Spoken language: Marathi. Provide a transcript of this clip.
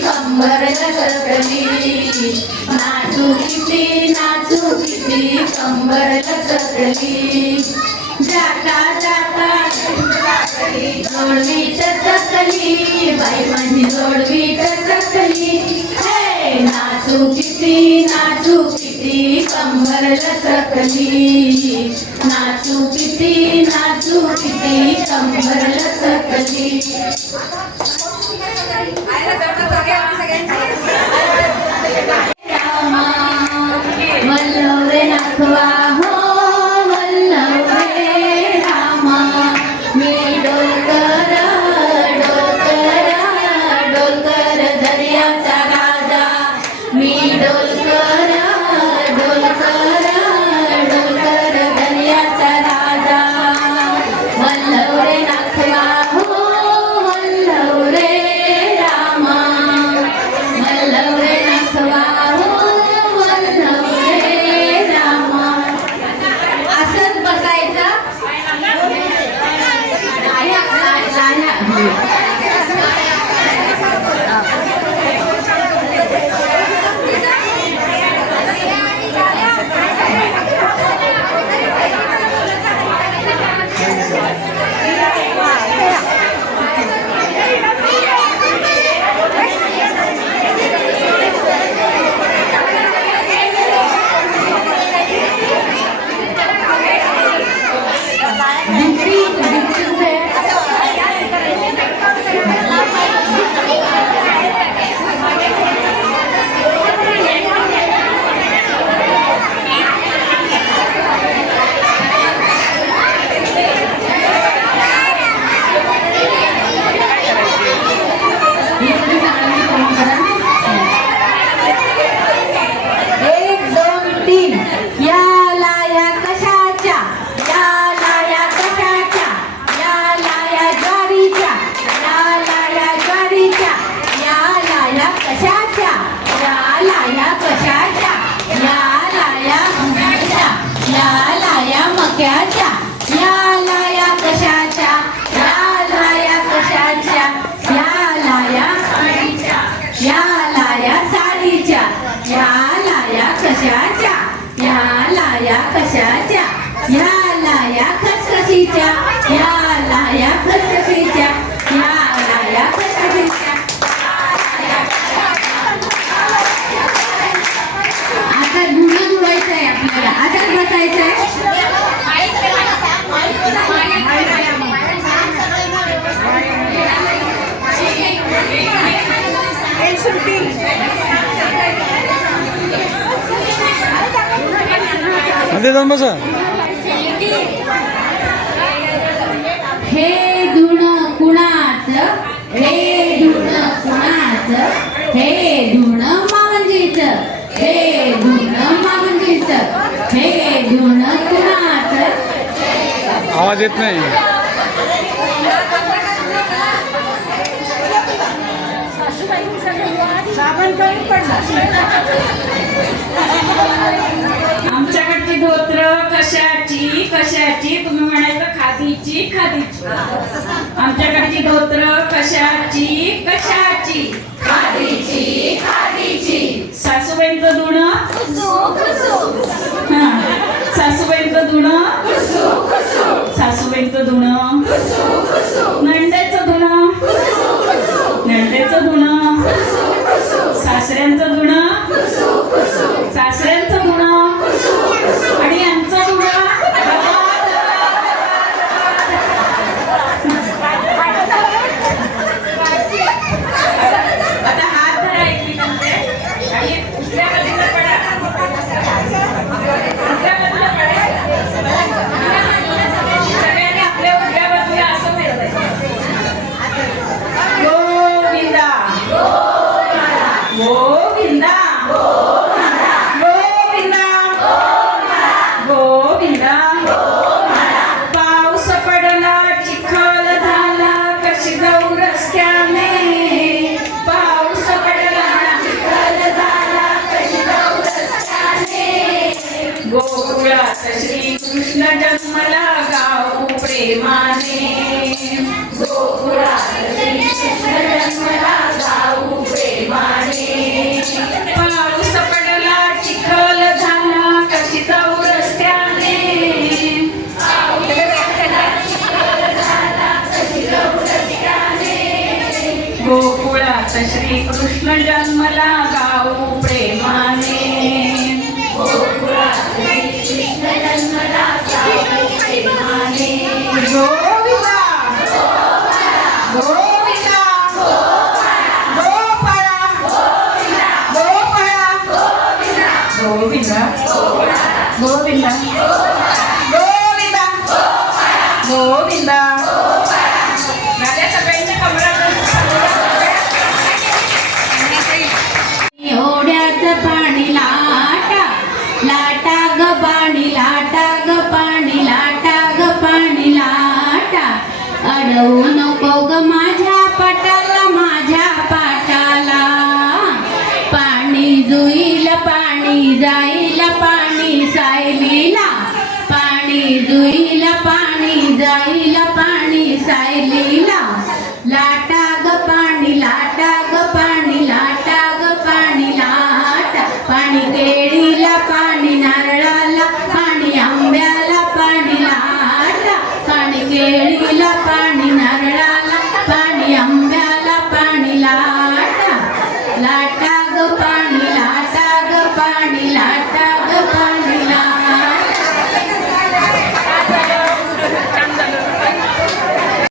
कंबर नाचू किती नाचू किती कंबर लचकली जाता जाता जोडवी कंबर लचकली नाचू किती नाचू किती कंबर लचकली ahí. A Yeah. हे दुण कुणाच? हे गुण कुणाच? हे गुण मांजीच हे हे गुण कुणाच? आवाज येत नाही. साबण कमी पडला खादीची आमच्याकडची धोत्र कशाची? कशाची? खादीची खादीची. सासूबाईंचं धुणं? सासूबाईंचं धुणं? सासूबाईंचं धुणं? नंद श्री कृष्ण जन्मला गाऊ प्रेमाने गोकुळात श्री कृष्ण जन्मला गाऊ प्रेमाने जाऊ रस्त्याने गोकुळात श्री कृष्ण जन्मला गाऊ प्रेमाने. गोविंदा गोविंदा गोविंदा झाल्या सगळ्यांच्या कमरात ओढ्याच पाणी लाटा लाटा ग पाणी लाटा ग पाणी लाटा ग पाणी लाटा अडवू नको ग माझ्या पटाला माझ्या पाटाला पाणी जुईल पाणी जाईल